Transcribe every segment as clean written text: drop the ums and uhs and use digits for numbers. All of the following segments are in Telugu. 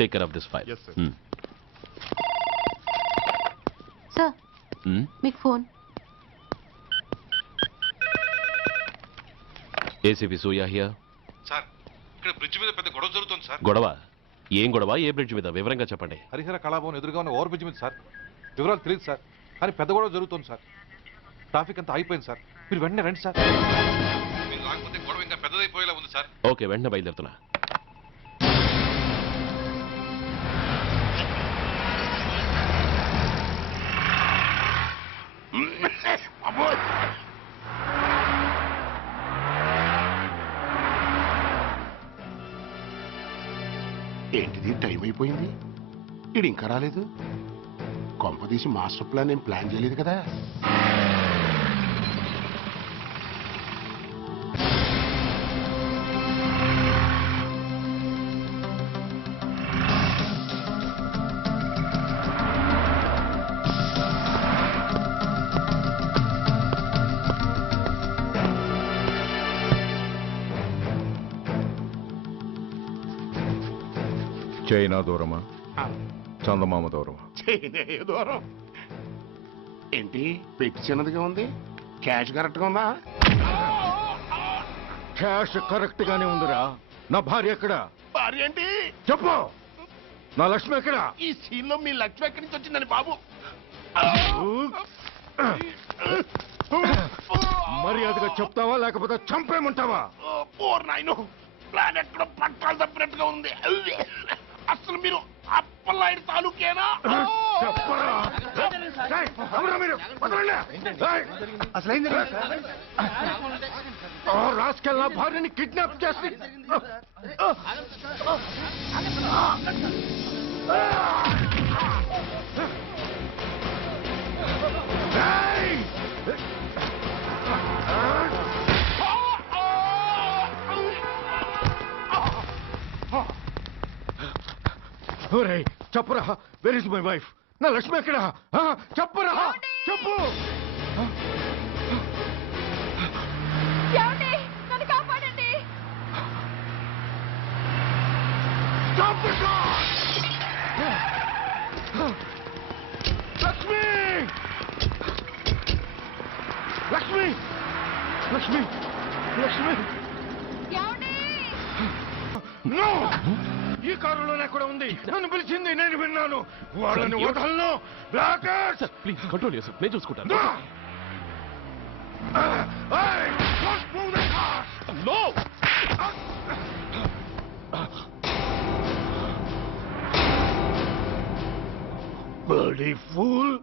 Take care of this file. Yes, sir. Sir మీకు phone. ACP Surya here. Sir ఇక్కడ బ్రిడ్జ్ మీద పెద్ద గొడవ జరుగుతుంది సార్. గొడవ? ఏం గొడవ? ఏ బ్రిడ్జ్ మీద? వివరంగా చెప్పండి. హరిహర కళాభవన్ ఎదురుగా ఉన్న ఓవర్ బ్రిడ్జ్ మీద సార్. వివరాలు తెలియదు సార్, కానీ పెద్ద గొడవ జరుగుతుంది సార్. ట్రాఫిక్ అంతా అయిపోయింది సార్. మీరు వెంటనే రండి సార్. మీరు రాకపోతే గొడవ ఇంకా పెద్దదైపోయేలా ఉంది సార్. ఓకే, వెంటనే బయలుదేరుతున్నా. ఏంటిది, టైం అయిపోయింది, ఇది ఇంకా రాలేదు. కొంపదీసి మాస్టర్ ప్లాన్ ఏం ప్లాన్ చేయలేదు కదా. చైనా దూరమా, చందమామ దూరమా? చైనా దూరం ఏంటి, పెట్టి చిన్నదిగా ఉంది, క్యాష్ కరెక్ట్ గా ఉందా? క్యాష్ కరెక్ట్ గానే ఉందిరా. నా భార్య ఎక్కడ? భార్య ఏంటి చెప్పు. నా లక్ష్మి ఎక్కడ? ఈ సీన్ లో మీ లక్ష్మి ఎక్కడి నుంచి వచ్చిందని బాబు. మర్యాదగా చెప్తావా లేకపోతే చంపేమంటావా? నాయను, ప్లాన్ ఎక్కడో పట్టాలు తప్పినట్టుగా ఉంది. అసలు మీరు అప్పలాయుడు తాలూకేనా? చెప్పరా. ఏయ్, ఎవరా మీరు? వదలండి. ఏయ్. ఆ రాస్కెల్ నా భార్యని కిడ్నాప్ చేసి ఏయ్! ఒరేయ్, చెప్పరా, వెర్ ఇస్ మై వైఫ్? నా లక్ష్మి ఎక్కడ? చెప్పరా, చెప్పు. నన్ను కాపాడండి. లక్ష్మి, లక్ష్మి, లక్ష్మి, లక్ష్మి. నో, ఈ కారులోనే కూడా ఉంది. నన్ను పిలిచింది, నేను విన్నాను. వాళ్ళని వదలను. బ్లాకర్స్, ప్లీజ్ కంట్రోల్ చేసి నేను చూసుకుంటాను. నో. బర్డీ ఫూల్,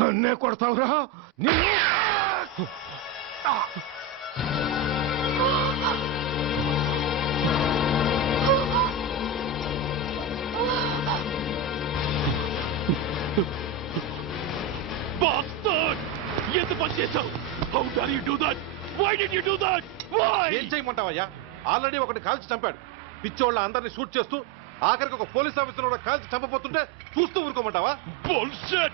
నన్నే కొడతావురా? నిన్ను ఎంత పని చేశావు? How dare you do that? Why did you do that? Why? ఏం చేయమంటావయ్యా? ఆల్రెడీ ఒకటి కాల్చి చంపాడు. పిచ్చోళ్ళ అందరినీ షూట్ చేస్తూ ఆఖరికి ఒక పోలీస్ ఆఫీసర్ కూడా కాల్చి చంపబోతుంటే చూస్తూ ఊరుకోమంటావా? Bullshit!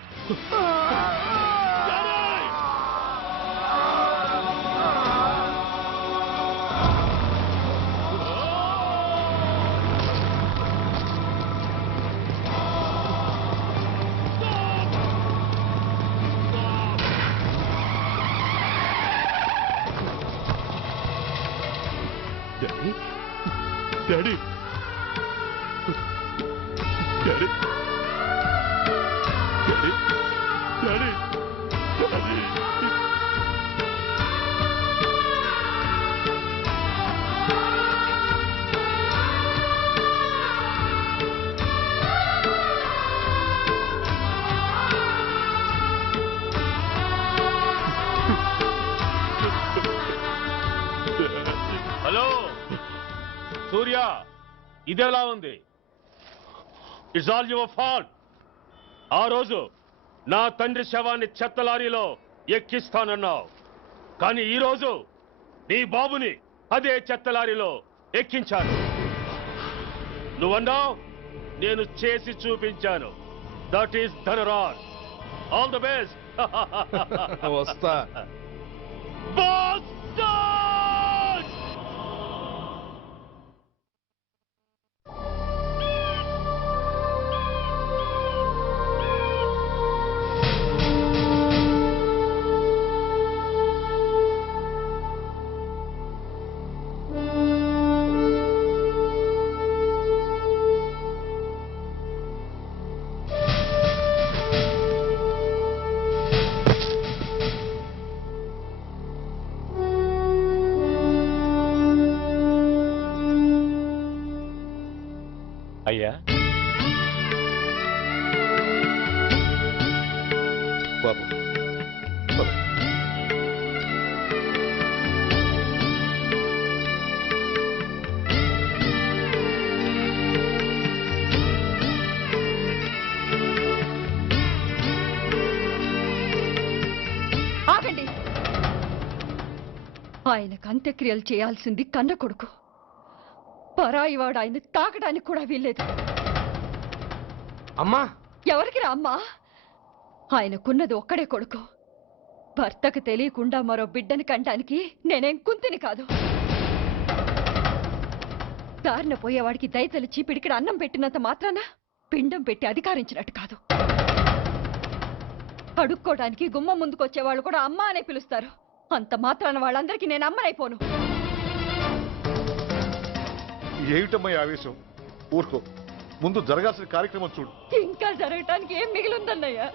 Daddy? Daddy? Daddy? Daddy? Daddy? Daddy? Hello Surya, ఇదెలా ఉంది? It's all your fault. ఆ రోజు నా తండ్రి శవాన్ని చెత్త లారీలో ఎక్కిస్తానన్నావు, కానీ ఈ రోజు నీ బాబుని అదే చెత్త లారీలో ఎక్కించాను. నువ్వన్నావు, నేను చేసి చూపించాను. That is Dhanraj. All the best. వస్తా. బాస్. అయ్యా బాబు పద. ఆగండి. ఆయనకు అంత్యక్రియలు చేయాల్సింది కన్న కొడుకు. పరాయివాడు ఆయన తాకడానికి కూడా వీల్లేదు. అమ్మా ఎవరికి రా అమ్మా? ఆయనకున్నది ఒక్కడే కొడుకు. భర్తకు తెలియకుండా మరో బిడ్డని కంటానికి నేనేం కుంతిని కాదు. దారిన పోయేవాడికి దయతలిచి పిడికిడ అన్నం పెట్టినంత మాత్రాన పిండం పెట్టి అధికారించినట్టు కాదు. అడుక్కోవడానికి గుమ్మం ముందుకొచ్చేవాళ్ళు కూడా అమ్మ అనే పిలుస్తారు. అంత మాత్రాన వాళ్ళందరికీ నేను అమ్మనైపోను. ఏమిటమ్మా ఈ ఆవేశం? ఊరుకో, ముందు జరగాల్సిన కార్యక్రమం చూడు. ఇంకా జరగటానికి ఏం మిగిలిందన్నయ్యా?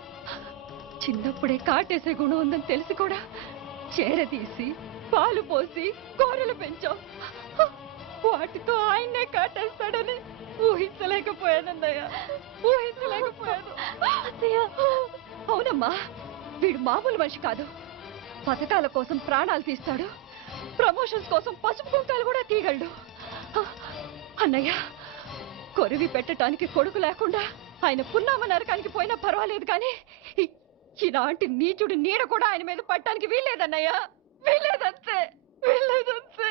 చిన్నప్పుడే కాటేసే గుణం ఉందని తెలిసి కూడా చేరదీసి పాలు పోసి కూరలు పెంచాం. వాటితో ఆయన్నే కాటేస్తాడని ఊహించలేకపోయానన్నయ్యా, ఊహించలేకపోయాను. అవునమ్మా, వీడు మామూలు మనిషి కాదు. పథకాల కోసం ప్రాణాలు తీస్తాడు, ప్రమోషన్స్ కోసం పసుపు కుంకాలు కూడా తీయగలడు. అన్నయ్య, కొరివి పెట్టడానికి కొడుకు లేకుండా ఆయన పున్నామ నరకానికి పోయినా పర్వాలేదు, కానీ ఇలాంటి నీచుడు నీడ కూడా ఆయన మీద పట్టడానికి వీల్లేదన్నయ్య, వీల్లేదంతే, వీల్లేదంతే.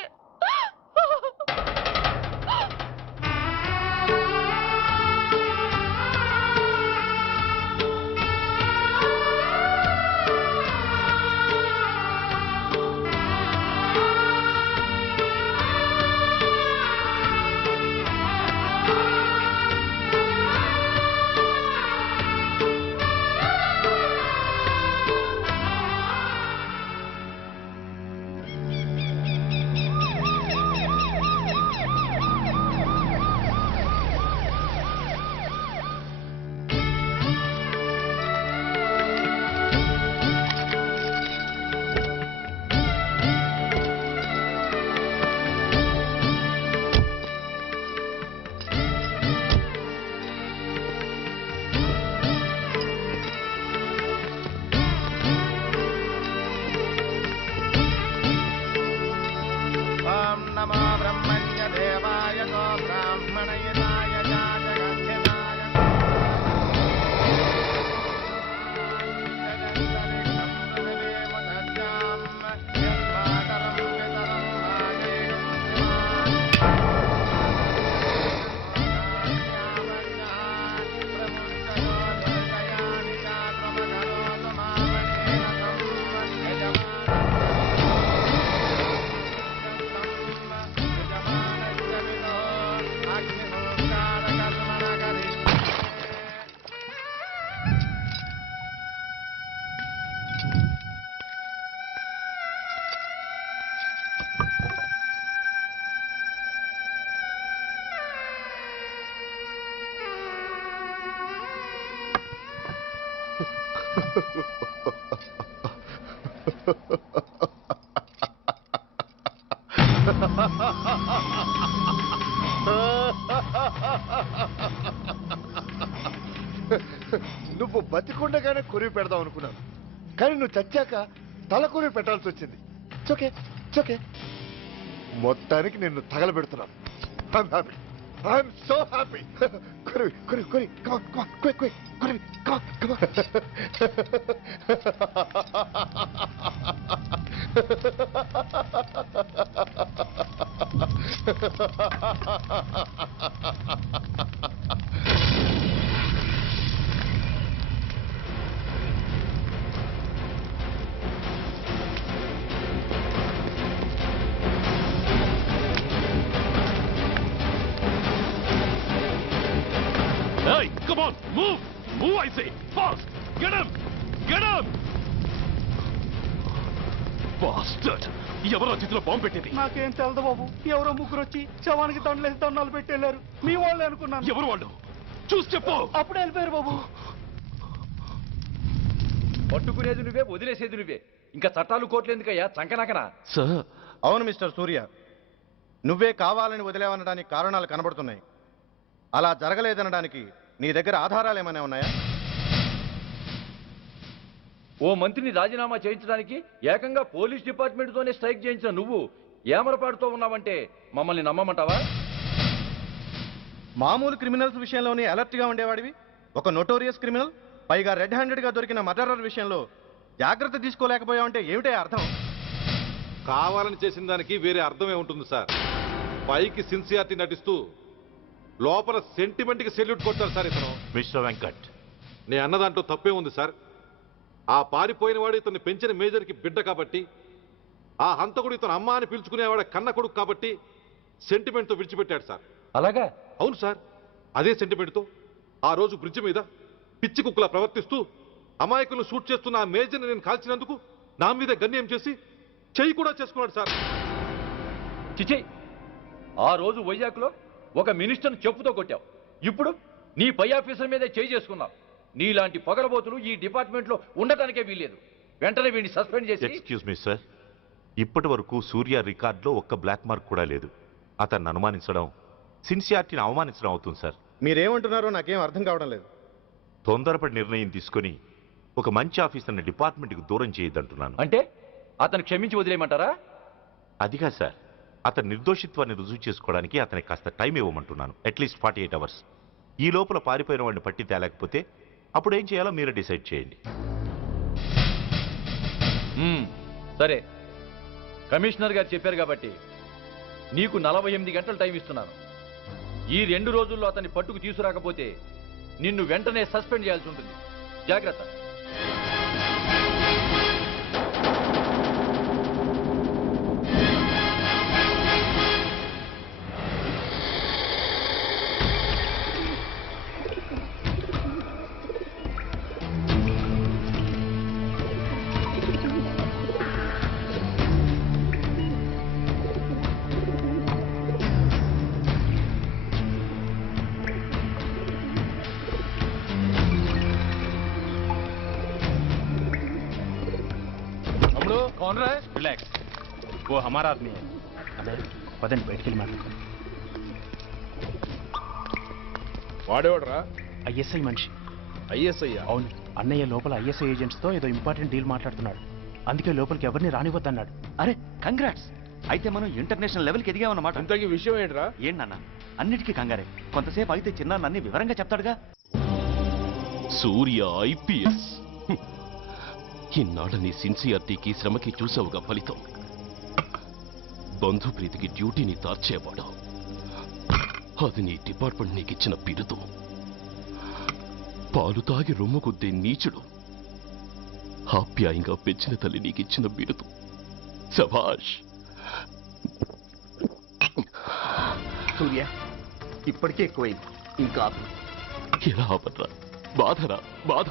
నువ్వు బతికుండగానే కొరివి పెడదాం అనుకున్నాను, కానీ నువ్వు చచ్చాక తల కొరివి పెట్టాల్సి వచ్చింది. చోకే చోకే, మొత్తానికి నిన్ను తగలబెడుతున్నాను. I'm happy, I'm so happy. కొరివి కొరివి కొరివి, కమాన్ కమాన్, క్విక్ క్విక్, కొరివి, come on come on. Hey, come on, move! Move, I say! Fast! Get him! Get him! Bastard! ఎవరో చేతిలో బాంబు పెట్టింది? నాకేం తెలదు బాబు. ఎవరో ముగ్గురు వచ్చి శవానికి దండలేసి దండాలు పెట్టేళ్లారు. మీ వాళ్ళే అనుకున్నాను. ఎవరు వాళ్ళు? చూసి చెప్పు. అప్పుడే వెళ్ళిపోయారు బాబు. పట్టుకునేది నువ్వే, వదిలేసేది నువ్వే. ఇంకా చట్టాలు కోర్టులు ఎందుకయ్యా? చంకనాకనా? సార్, అవును మిస్టర్ సూర్య, నువ్వే కావాలని వదిలేవనడానికి కారణాలు కనబడుతున్నాయి. అలా జరగలేదనడానికి నీ దగ్గర ఆధారాలు ఏమైనా ఉన్నాయా? ఓ మంత్రిని రాజీనామా చేయించడానికి ఏకంగా పోలీస్ డిపార్ట్మెంట్తోనే స్ట్రైక్ చేయించిన నువ్వు ఏమరపాటుతో ఉన్నావంటే మమ్మల్ని నమ్మమంటావా? మామూలు క్రిమినల్స్ విషయంలోనే అలర్ట్గా ఉండేవాడివి, ఒక నోటోరియస్ క్రిమినల్, పైగా రెడ్ హ్యాండెడ్గా దొరికిన మర్డరర్ విషయంలో జాగ్రత్త తీసుకోలేకపోయావంటే ఏమిటే అర్థం? కావాలని చేసిన దానికి వేరే అర్థమే ఉంటుంది సార్. పైకి సిన్సియారిటీ నటిస్తూ లోపల సెంటిమెంట్కి సెల్యూట్ కొడతారు సార్ ఇతను. మిస్టర్ వెంకట్, నేను అన్న దాంట్లో తప్పే ఉంది సార్. ఆ పారిపోయిన వాడు ఇతన్ని పెంచిన మేజర్కి బిడ్డ కాబట్టి, ఆ హంతకుడు ఇతను అమ్మ అని పిలుచుకునేవాడు కన్న కొడుకు కాబట్టి సెంటిమెంట్తో విడిచిపెట్టాడు సార్. అలాగా? అవును సార్. అదే సెంటిమెంట్తో ఆ రోజు బ్రిడ్జ్ మీద పిచ్చి కుక్కలా ప్రవర్తిస్తూ అమాయకులను షూట్ చేస్తున్న ఆ మేజర్ని నేను కాల్చినందుకు నా మీద గన్యం చేసి చెయ్యి కూడా చేసుకున్నాడు సార్. చిచి, ఆ రోజు వైజాగ్లో ఒక మినిస్టర్ని చెప్పుతో కొట్టావు, ఇప్పుడు నీ పై ఆఫీసర్ మీదే చేయి చేసుకున్నావు. నీలాంటి పొగరబోతులు ఈ డిపార్ట్మెంట్లో ఉండటానికే వీల్లేదు. వెంటనే వీడిని సస్పెండ్ చేసి. ఎక్స్క్యూజ్ మీ సార్, ఇప్పటి వరకు సూర్య రికార్డులో ఒక్క బ్లాక్ మార్క్ కూడా లేదు. అతన్ని అనుమానించడం సిన్సియారిటీని అవమానించడం అవుతుంది సార్. మీరేమంటున్నారో నాకేం అర్థం కావడం లేదు. తొందరపడి నిర్ణయం తీసుకొని ఒక మంచి ఆఫీసర్ని డిపార్ట్మెంట్కి దూరం చేయొద్దంటున్నాను. అంటే అతను క్షమించి వదిలేయమంటారా? అదిగా సార్, అతని నిర్దోషిత్వాన్ని రుజువు చేసుకోవడానికి అతనికి కాస్త టైం ఇవ్వమంటున్నాను. At least 48 hours. ఈ లోపల పారిపోయిన వాడిని పట్టి తేలేకపోతే అప్పుడు ఏం చేయాలో మీరే డిసైడ్ చేయండి. సరే, కమిషనర్ గారు చెప్పారు కాబట్టి నీకు 48 గంటలు టైం ఇస్తున్నాను. ఈ 2 రోజుల్లో అతన్ని పట్టుకు తీసుకురాకపోతే నిన్ను వెంటనే సస్పెండ్ చేయాల్సి ఉంటుంది. జాగ్రత్త. कौन रहा है? रिलैक्स, वो हमारा आदमी है. अबे पदन बैठ के मार. వాడేవాడరా? ఐఎస్ఐ మనిషి. ఐఎస్ఐ? అవును, అన్నయ్య లోపల ఐఎస్ఐ ఏజెంట్స్ తో ఏదో ఇంపార్టెంట్ డీల్ మాట్లాడుతున్నాడు. అందుకే లోపలికి ఎవరిని రానివద్దన్నాడు. అరే కంగ్రాట్స్, అయితే మనం ఇంటర్నేషనల్ లెవెల్కి ఎదిగామన్నమాట. ఇంతకీ విషయం ఏంట్రా? ఏంటన్నా అన్నిటికీ కంగారే. కొంతసేపు అయితే చిన్న అన్ని వివరంగా చెప్తాడుగా. సూర్య ఐపీఎస్. ఇన్నాళ్ళ నీ సిన్సియారిటీకి శ్రమకి చూసావుగా ఫలితం. బంధుప్రీతికి డ్యూటీని తార్చేవాడు. అది నీ డిపార్ట్మెంట్ నీకిచ్చిన బిరుదు. పాలు తాగి రొమ్ము కొద్దే నీచుడు ఆప్యాయంగా పెంచిన తల్లి నీకిచ్చిన బిరుదు. శభాష్. సూర్య ఇప్పటికే ఎక్కువైంది, ఇంకా ఎలా ఆపట్రా? బాధరా బాధ.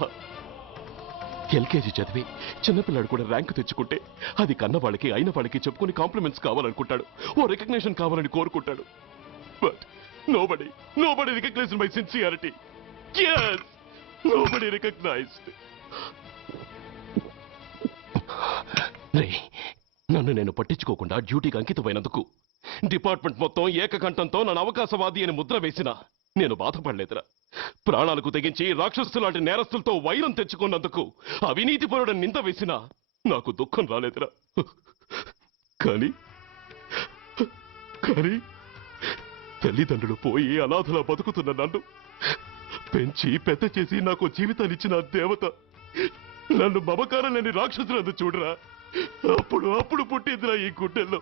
ఎల్కేజీ చదివి చిన్నపిల్లాడు కూడా ర్యాంకు తెచ్చుకుంటే అది కన్నవాళ్ళకి అయిన వాళ్ళకి చెప్పుకుని కాంప్లిమెంట్స్ కావాలనుకుంటాడు, ఓ రికగ్నిషన్ కావాలని కోరుకుంటాడు. But nobody recognized my sincerity. yes, nobody recognized. రే, నన్ను నేను పట్టించుకోకుండా డ్యూటీకి అంకితమైనందుకు డిపార్ట్మెంట్ మొత్తం ఏకకంఠంతో నన్ను అవకాశవాది అని ముద్ర వేసినా నేను బాధపడలేదురా. ప్రాణాలకు తెగించి రాక్షసు లాంటి నేరస్తులతో వైరం తెచ్చుకున్నందుకు అవినీతిపరుడని నింద వేసినా నాకు దుఃఖం రాలేదురా. కానీ తల్లిదండ్రులు పోయి అనాథలా బతుకుతున్న నన్ను పెంచి పెద్ద చేసి నాకు జీవితాన్నిచ్చిన దేవత నన్ను మమకారం లేని రాక్షసులందు చూడరా. అప్పుడు పుట్టిందిరా ఈ గుండెల్లో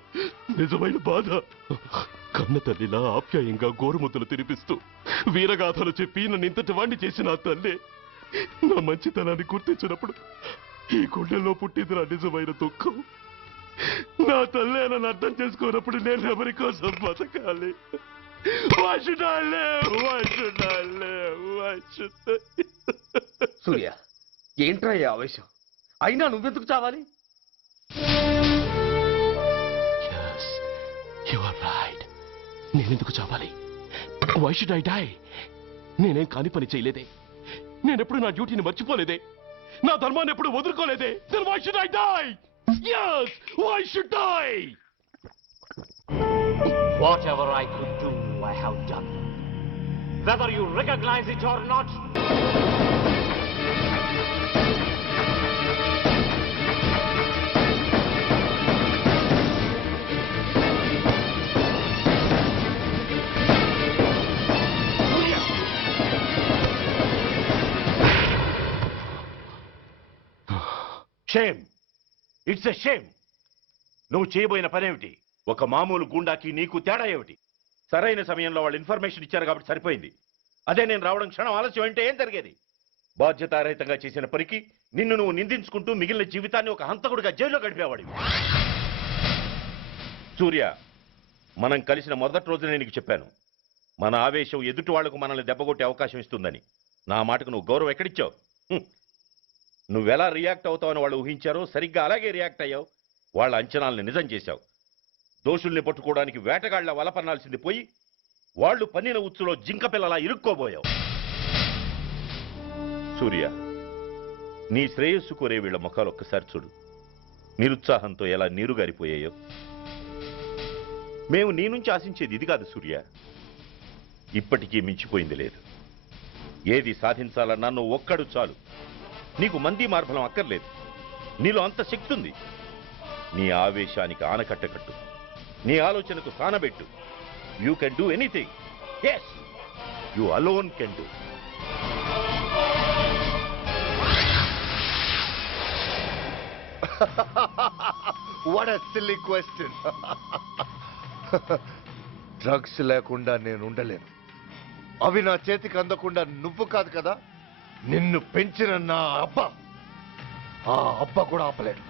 నిజమైన బాధ. కన్న తల్లిలా ఆప్యాయంగా గోరుముద్దలు తినిపిస్తూ వీరగాథలు చెప్పి నన్ను ఇంతటి వాణ్ణి చేసిన ఆ తల్లే నా మంచితనాన్ని గుర్తించినప్పుడు ఈ గుండెల్లో పుట్టిందిరా నిజమైన దుఃఖం. నా తల్లే నన్ను అర్థం చేసుకోనప్పుడు నేను ఎవరి కోసం బతకాలి? సూర్య ఏంట్రా ఈ ఆవేశం? అయినా నువ్వెందుకు చావాలి? నేనెందుకు చావాలి? Why should I die? నేనేం కాని పని చేయలేదే, నేనెప్పుడు నా డ్యూటీని మర్చిపోలేదే, నా ధర్మాన్ని ఎప్పుడు వదులుకోలేదే. Then why should I die? Yes, why should I? Whatever I could do, I have done. whether you recognize it or not. Shame, it's a shame. నువ్వు చేయబోయిన పనేమిటి? ఒక మామూలు గుండాకి నీకు తేడా ఏమిటి? సరైన సమయంలో వాళ్ళు ఇన్ఫర్మేషన్ ఇచ్చారు కాబట్టి సరిపోయింది. అదే నేను రావడం క్షణం ఆలస్యం అంటే ఏం జరిగేది? బాధ్యతారహితంగా చేసిన పనికి నిన్ను నువ్వు నిందించుకుంటూ మిగిలిన జీవితాన్ని ఒక హంతకుడిగా జైల్లో గడిపేవాడివి. సూర్య, మనం కలిసిన మొదటి రోజునే నీకు చెప్పాను, మన ఆవేశం ఎదుటి వాళ్లకు మనల్ని దెబ్బగొట్టే అవకాశం ఇస్తుందని. నా మాటకు నువ్వు గౌరవం ఎక్కడిచ్చావు? నువ్వెలా రియాక్ట్ అవుతావని వాళ్ళు ఊహించారో సరిగ్గా అలాగే రియాక్ట్ అయ్యావు. వాళ్ళ అంచనాలను నిజం చేశావు. దోషుల్ని పట్టుకోవడానికి వేటగాళ్ల వలపన్నాల్సింది పోయి వాళ్ళు పన్నిన ఉచ్చులో జింక పిల్లలా ఇరుక్కోబోయావు. సూర్య, నీ శ్రేయస్సు కోరే వీళ్ళ ముఖాలు ఒక్కసారి చూడు. నిరుత్సాహంతో ఎలా నీరుగారిపోయాయో. మేము నీ నుంచి ఆశించేది ఇది కాదు సూర్య. ఇప్పటికీ మించిపోయింది లేదు. ఏది సాధించాలన్నా నువ్వు ఒక్కడు చాలు. నీకు మంది మార్బలం అక్కర్లేదు. నీలో అంత శక్తి ఉంది. నీ ఆవేశానికి ఆనకట్ట కట్టు, నీ ఆలోచనకు సానబెట్టు. You can do anything. Yes, you alone can do. What a silly question. Drugs లేకుండా నేను ఉండలేను. అవి నా చేతికి అందకుండా నువ్వు కాదు కదా, నిన్ను పెంచిన నా అబ్బ, ఆ అబ్బ కూడా ఆపలేడు.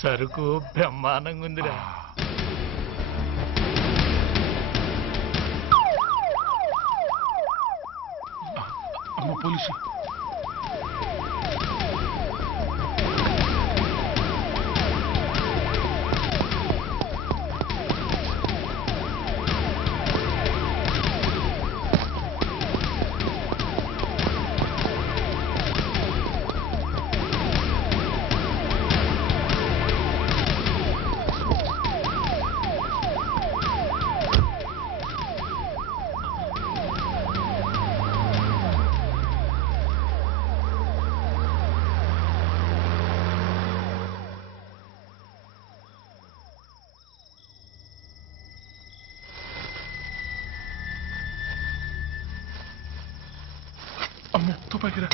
సరుకు బ్రహ్మాండంగా ఉందిరా. అమ్మ పోలీసు. అమ్మో తుపాకిరా.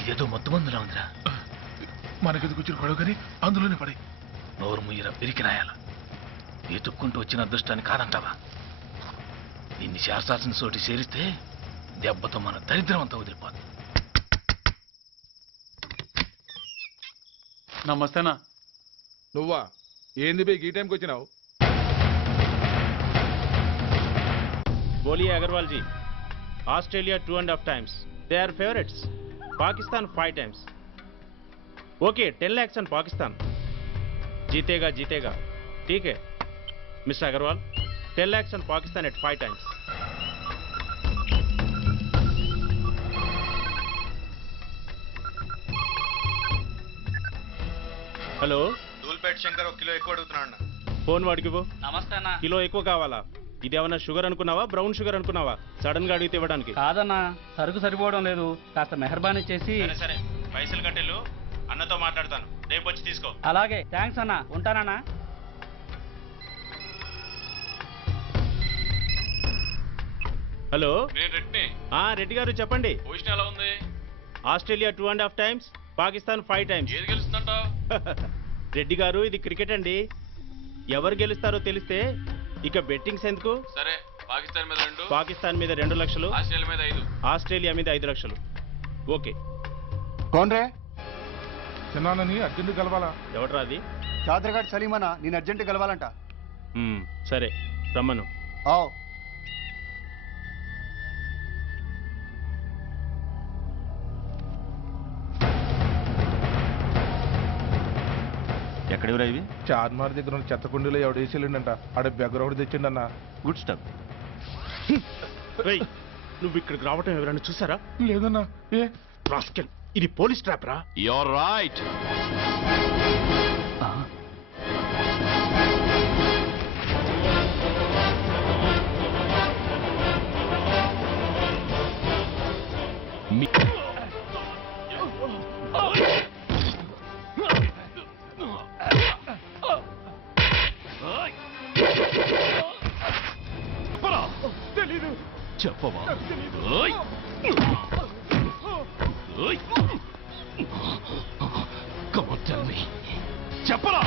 ఇదేదో మొత్తం మందులా ఉందిరా. మనకెందుకు వచ్చిన గొడవ కానీ అందులోనే పడి. నోరు ముయ్యరా పిరికి రాయాల. వెతుక్కుంటూ వచ్చిన అదృష్టాన్ని కాదంటావా? దీన్ని చేర్చాల్సిన చోటి చేరిస్తే దెబ్బతో మన దరిద్రం అంతా వదిలిపోదు. నమస్తేనా. నువ్వా? ఏంది బే ఈ టైంకి వచ్చినావు? बोलिए Agarwal ji. Australia 2.5 times. They are favorites. Pakistan 5 times. Okay, 10 lakhs on Pakistan. जीतेगा जीतेगा. ठीक है mister Agarwal. 10 lakhs on Pakistan at 5 times. Hello, Dhoolpet Shankar 1 kilo ఎక్కువ అడుగుతున్నాడు. ఫోన్ వాడికి ఇవ్వు. నమస్తే అన్న. కిలో ఎక్కువ కావాలా? ఇదేమన్నా షుగర్ అనుకున్నావా, బ్రౌన్ షుగర్ అనుకున్నావా? సడన్ గా అడిగితే ఇవ్వడానికి? కాదన్నా, సరుకు సరిపోవడం లేదు. కాస్త మెహర్బానీ చేసి. సరే, పైసలు కట్టెలు. అన్నతో మాట్లాడతాను, రేపు వచ్చి తీసుకో. అలాగే, థ్యాంక్స్ అన్న. ఉంటానన్నా. హలో, నేను రెడ్డిని. రెడ్డి గారు చెప్పండి. పొజిషన్ ఎలా ఉంది? Australia 2.5 times, Pakistan 5 times. ఏది గెలుస్తుందంట? రెడ్డి గారు, ఇది క్రికెట్ అండి. ఎవరు గెలుస్తారో తెలిస్తే ఇక బెట్టింగ్స్ ఎందుకు? సరే, పాకిస్తాన్ మీద 2, పాకిస్తాన్ మీద 2 లక్షలు, ఆస్ట్రేలియా మీద 5, ఆస్ట్రేలియా మీద 5 లక్షలు. ఓకే. కోన్రే? చిన్నానని అర్జెంట్ కలవాలా? ఎవట్రా అది? చాదరగాడ్ సలీమనా, నేను అర్జెంట్ కలవాలంట. సరే, రమ్మను. ఎక్కడెవరా ఇవి? చార్మార్ దగ్గర ఉన్న చెత్త కుండీలో ఎవడేసి వెళ్ళిండంట. ఆడ బెగ్గర ఒకటి తెచ్చిండన్న. Good stuff. నువ్వు ఇక్కడికి రావటం ఎవరైనా చూసారా? లేదన్నా. ఏ రాస్కెల్, ఇది పోలీస్ ట్రాప్ రా. You're right. తెలీదు. చెప్పవా? Come on, tell me. చెప్పరా?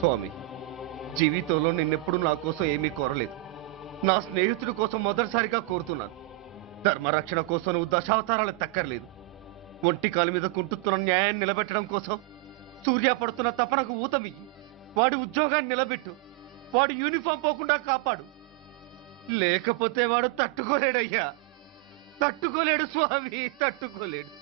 స్వామి, జీవితంలో నిన్నెప్పుడు నా కోసం ఏమీ కోరలేదు. నా స్నేహితుడి కోసం మొదటిసారిగా కోరుతున్నాను. ధర్మరక్షణ కోసం నువ్వు దశావతారాలు తక్కర్లేదు. ఒంటి కాలు మీద కుంటుతున్న న్యాయాన్ని నిలబెట్టడం కోసం సూర్య పడుతున్న తపనకు ఊతమియ్యి. వాడి ఉద్యోగాన్ని నిలబెట్టు. వాడు యూనిఫామ్ పోకుండా కాపాడు. లేకపోతే వాడు తట్టుకోలేడయ్యా, తట్టుకోలేడు స్వామి, తట్టుకోలేడు.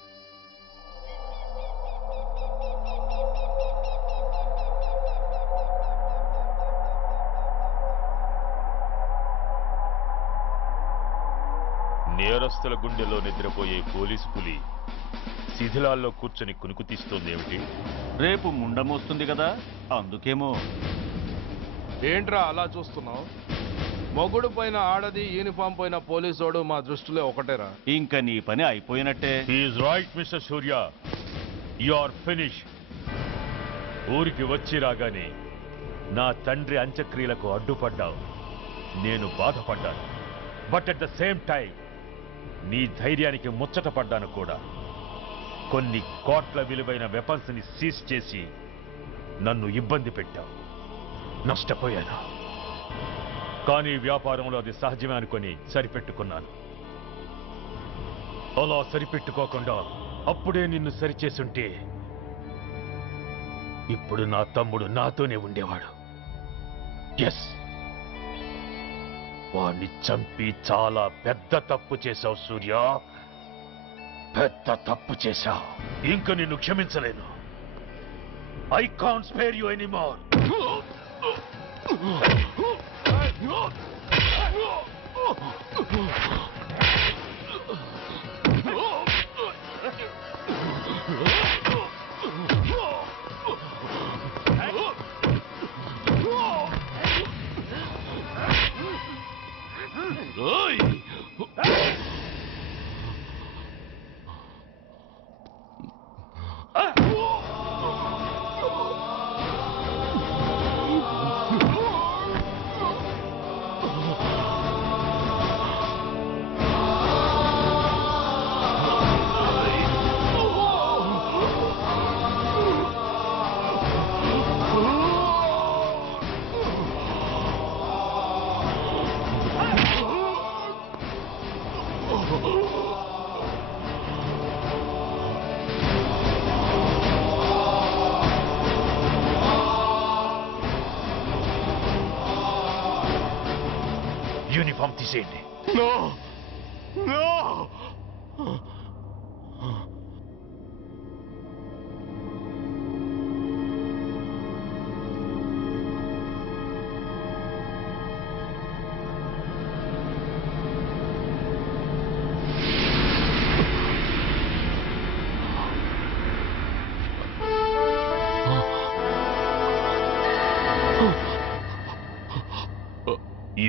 నేరస్తుల గుండెలో నిద్రపోయే పోలీసు పులి శిథిలాల్లో కూర్చొని కునుకు తీస్తోందేమిటి? రేపు ముండమొస్తుంది కదా, అందుకేమో. ఏంట్రా అలా చూస్తున్నావు? మొగుడు పైన ఆడది, యూనిఫామ్ పైన పోలీసోడు మా దృష్టిలో ఒకటేరా. ఇంకా నీ పని అయిపోయినట్టే. Is right mister Surya, you are finish. ఊరికి వచ్చి రాగానే నా తండ్రి అంత్యక్రియలకు అడ్డుపడ్డావు. నేను బాధపడ్డాను. But at the same time నీ ధైర్యానికి ముచ్చట పడ్డాను కూడా. కొన్ని కోట్ల విలువైన వెపన్స్ ని సీజ్ చేసి నన్ను ఇబ్బంది పెట్టావు. నష్టపోయాను. కానీ వ్యాపారంలో అది సహజమే అనుకొని సరిపెట్టుకున్నాను. అలా సరిపెట్టుకోకుండా అప్పుడే నిన్ను సరిచేసుంటే ఇప్పుడు నా తమ్ముడు నాతోనే ఉండేవాడు. ఎస్, వాణ్ణి చంపి చాలా పెద్ద తప్పు చేశావు సూర్య, పెద్ద తప్పు చేశావు. ఇంక నిన్ను క్షమించలేను. I can't spare you anymore. Uniform తీసేయండి. No no.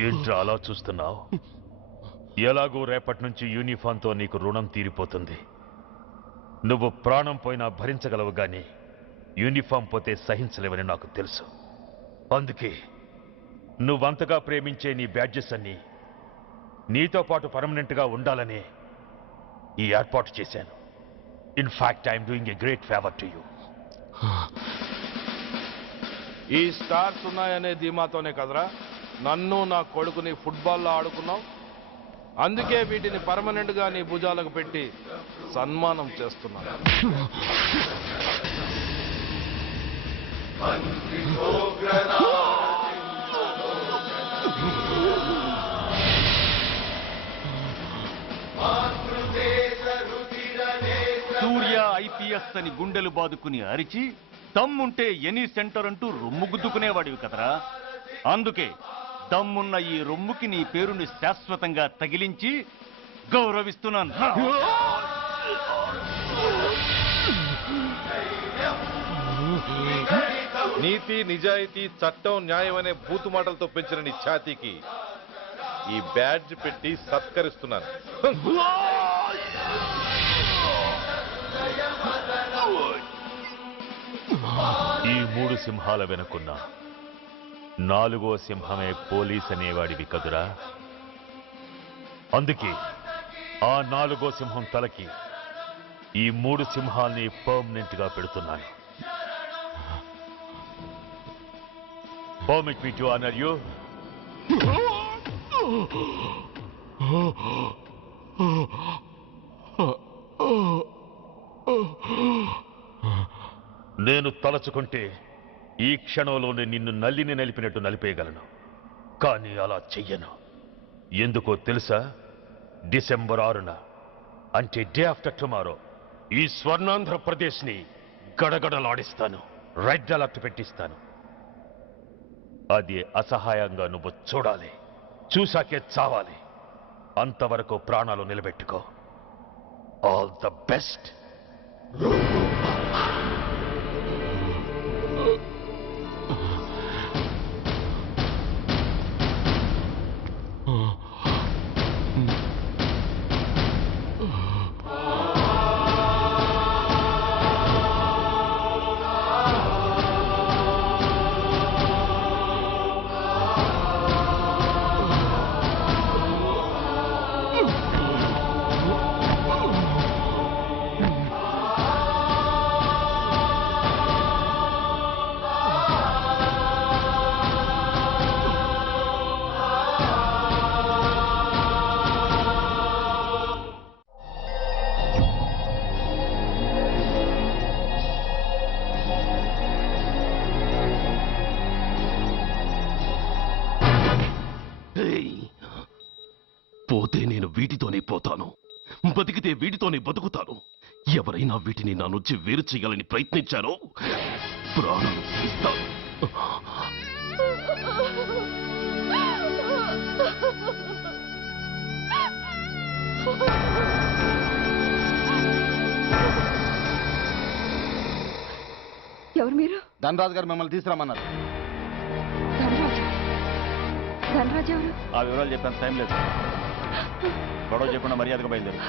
ఏంట్రా అలా చూస్తున్నావు? ఎలాగూ రేపటి నుంచి యూనిఫామ్తో నీకు రుణం తీరిపోతుంది. నువ్వు ప్రాణం పోయినా భరించగలవు గాని యూనిఫామ్ పోతే సహించలేవని నాకు తెలుసు. అందుకే నువ్వంతగా ప్రేమించే నీ బ్యాడ్జెస్ అన్ని నీతో పాటు పర్మనెంట్గా ఉండాలని ఈ ఏర్పాటు చేశాను. In fact I'm doing a great favour to you. ఈ స్టార్స్ ఉన్నాయనే ధీమాతోనే కదరా నన్ను నా కొడుకుని ఫుట్బాల్లో ఆడుకున్నావు. అందుకే వీటిని పర్మనెంట్ గా నీ భుజాలకు పెట్టి సన్మానం చేస్తున్నాను. ఎస్ అని గుండెలు బాదుకుని అరిచి దమ్ముంటే ఎనీ సెంటర్ అంటూ రొమ్ము గుద్దుకునేవాడివి కదరా. అందుకే దమ్మున్న ఈ రొమ్ముకి నీ పేరుని శాశ్వతంగా తగిలించి గౌరవిస్తున్నాను. నీతి, నిజాయితీ, చట్టం, న్యాయం అనే బూతు మాటలతో పెంచిన నీ ఛాతీకి ఈ బ్యాడ్జ్ పెట్టి సత్కరిస్తున్నాను. ఈ 3 సింహాల వెనుకున్న 4వ సింహమే పోలీస్ అనేవాడివి కదురా. అందుకే ఆ 4వ సింహం తలకి ఈ 3 సింహాల్ని పర్మనెంట్ గా పెడుతున్నాను. Permit me to honor you. నేను తలచుకుంటే ఈ క్షణంలోనే నిన్ను నల్లిని నలిపినట్టు నలిపేయగలను. కానీ అలా చెయ్యను. ఎందుకో తెలుసా? డిసెంబర్ 6న అంటే డే ఆఫ్టర్ టుమారో ఈ స్వర్ణాంధ్రప్రదేశ్ని గడగడలాడిస్తాను. రెడ్ అలర్ట్ పెట్టిస్తాను. అది అసహాయంగా నువ్వు చూడాలి. చూశాకే చావాలి. అంతవరకు ప్రాణాలు నిలబెట్టుకో. All the best. పోతే నేను వీటితోనే పోతాను, బతికితే వీటితోనే బతుకుతాను. ఎవరైనా వీటిని నా నుంచి వేరు చేయాలని ప్రయత్నించారో ప్రాణాలు తీస్తాను. ఎవరు మీరు? ధనరాజు గారు మిమ్మల్ని తీసుకురామన్నారు. ధనరాజు ఎవరు? ఆ వివరాలు చెప్పేంత టైం లేదు. గొడవ చెప్పకుండా మర్యాదగా బయలుదేరు.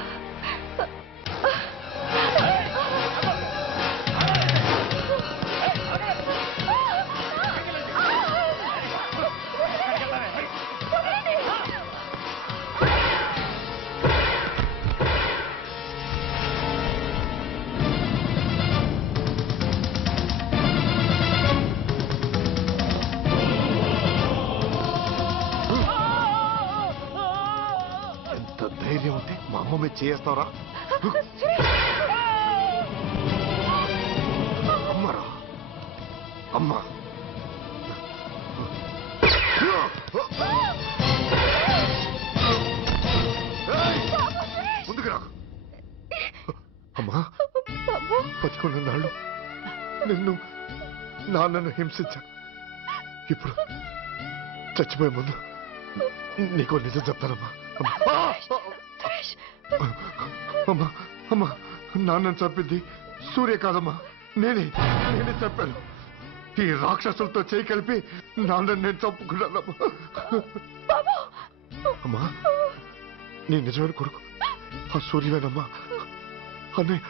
ధైర్యం ఉంటే మా అమ్మ మీద చేస్తావరా? అమ్మరా అమ్మ ముందుకు రా. అమ్మా, బతికున్న నాళ్ళు నాన్నను హింసించాను. ఇప్పుడు చచ్చిపోయే ముందు నీకో నిజం చెప్తానమ్మా. అమ్మా అమ్మా, నాన్నను చంపింది సూర్య కాదమ్మా, నేనే చెప్పాను. ఈ రాక్షసులతో చేయి కలిపి నాన్నను నేను చంపుకున్నానమ్మా. అమ్మా, నీ నిజమైన కొడుకు ఆ సూర్యవేనమ్మా. అన్నయ్య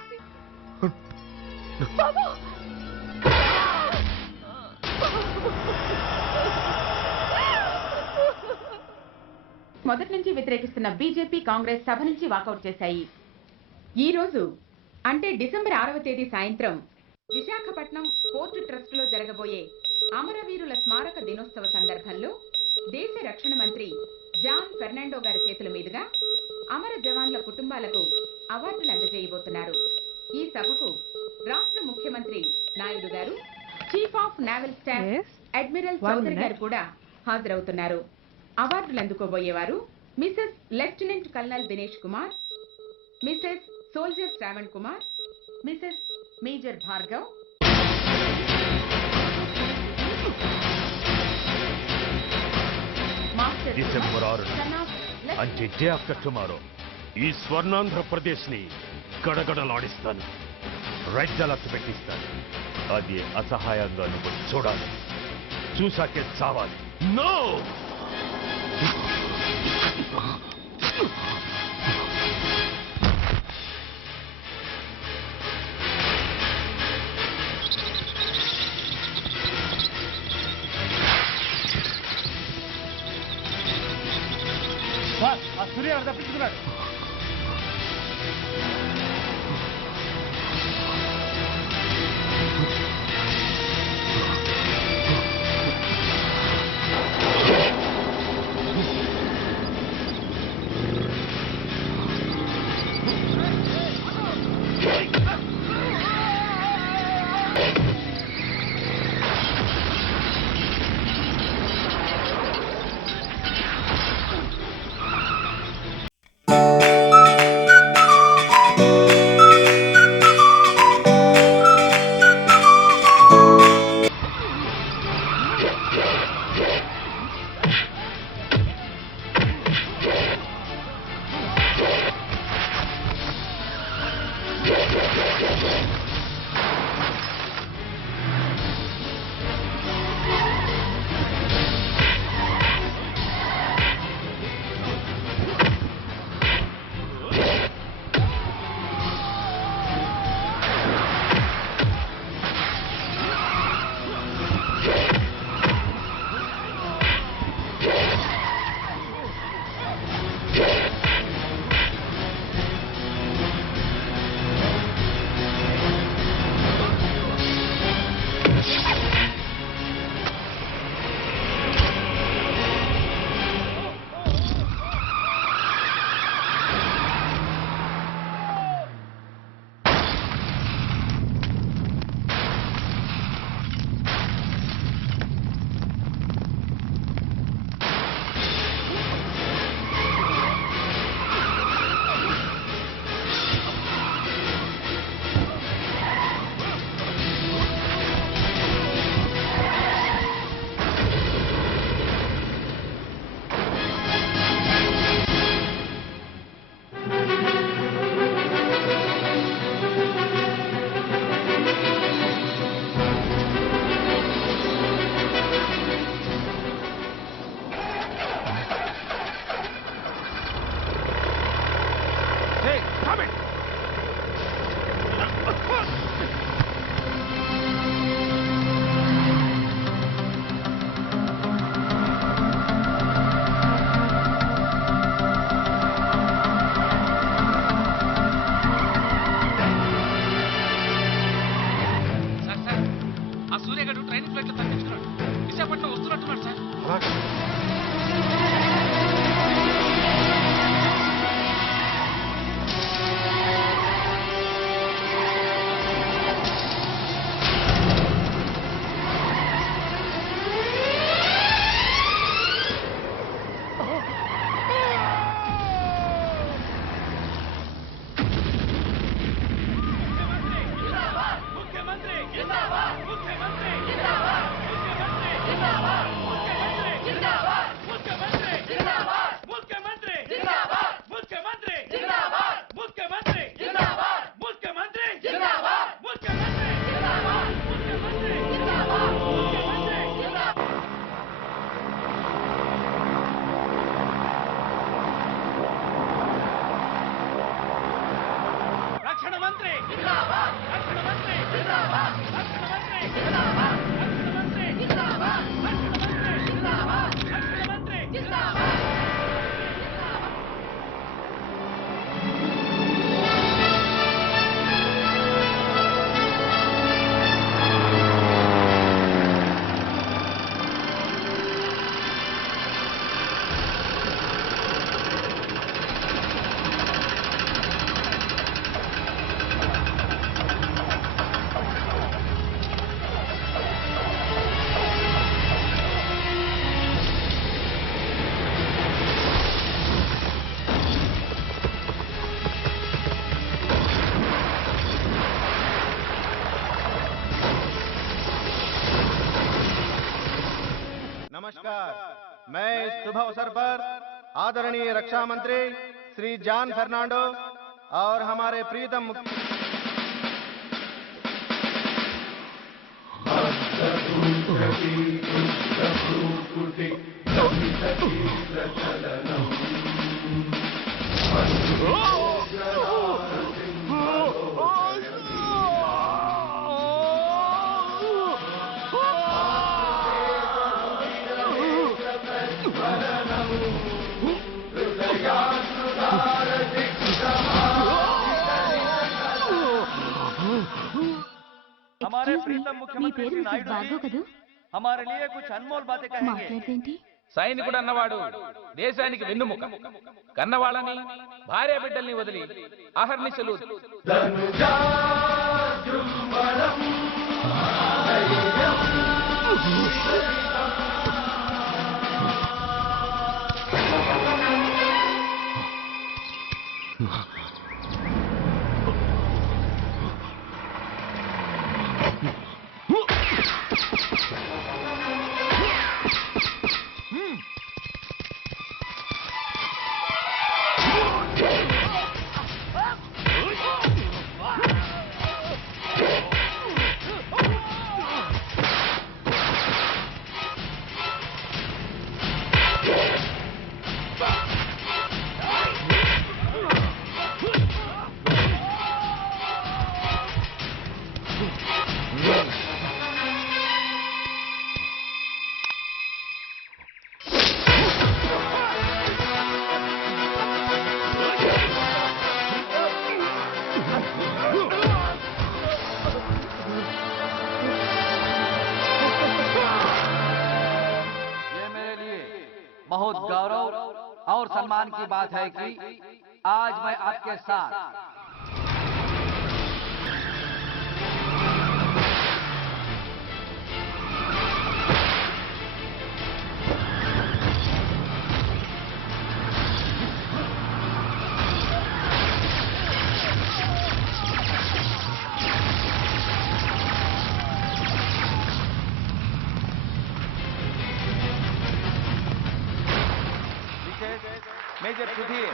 మొదటి నుంచి వ్యతిరేకిస్తున్న బీజేపీ, కాంగ్రెస్ సభ నుంచి వాకౌట్ చేశాయి. ఈ రోజు అంటే డిసెంబర్ 6వ తేదీ సాయంత్రం విశాఖపట్నం పోర్టు ట్రస్ట్ లో జరగబోయే అమరవీరుల స్మారక దినోత్సవ సందర్భంలో దేశ రక్షణ మంత్రి జాన్ ఫెర్నాండో గారి చేతుల మీదుగా అమర జవాన్ల కుటుంబాలకు అవార్డులు అందజేయబోతున్నారు. ఈ సభకు రాష్ట్ర ముఖ్యమంత్రి నాయుడు గారు, chief of naval staff admiral Chowdary గారు కూడా హాజరవుతున్నారు. అవార్డులు అందుకోబోయేవారు Mrs lieutenant colonel Dinesh Kumar, Mrs soldier Shravan Kumar, Mrs major Bhargav, master December 6 son of అంటే డే ఆఫ్టర్ టుమారో ఈ స్వర్ణాంధ్రప్రదేశ్ ని గడగడలాడిస్తాను. రెడ్ అలర్ట్ పెట్టిస్తాను. అది అసహాయంగా నువ్వు చూడాలి. చూసాకే చావాలి. నో సూర్య తప్పించుకున్నాడు. मैं इस शुभ अवसर पर आदरणीय रक्षा मंत्री श्री जॉन फर्नांडो और हमारे प्रीतम हमारे प्रीतम मुख्यमंत्री श्री नायडू जी हमारे लिए कुछ अनमोल बातें कहेंगे సైనికుడు అన్నవాడు దేశానికి వెన్నుముక కన్నవాళ్ళని భార్య బిడ్డల్ని వదిలి అహర్నిశలు बहुत गौरव और सम्मान की बात है कि आज मैं आपके साथ major Sudhir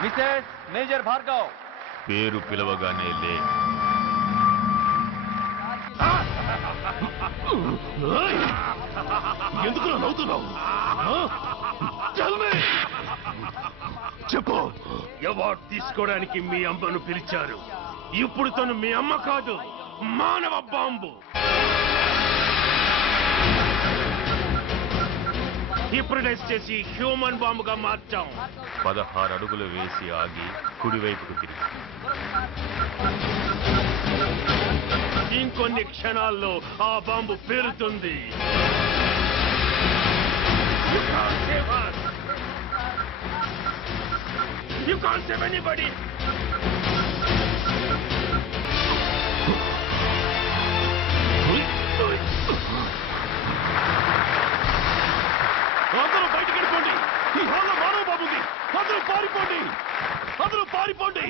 Mrs major Bhargav పేరు పిలవగానే లే. ఎందుకు నవ్వుతున్నావు? చెప్పు. అవార్డు తీసుకోవడానికి మీ అమ్మను పిలిచారు. ఇప్పుడు తను మీ అమ్మ కాదు, మానవ బాంబు. హిప్నటైజ్ చేసి హ్యూమన్ బాంబుగా మార్చాం. 16 అడుగులు వేసి ఆగి కుడివైపుకు తిరిగి ఇంకొన్ని క్షణాల్లో ఆ bomb పేలుతుంది. You can't save anybody. అందరూ బయటికి వెళ్ళిపోండి. ఈ హాల్లో మానవ బాబు ఉంది. అందరూ పారిపోండి. అందరూ పారిపోండి.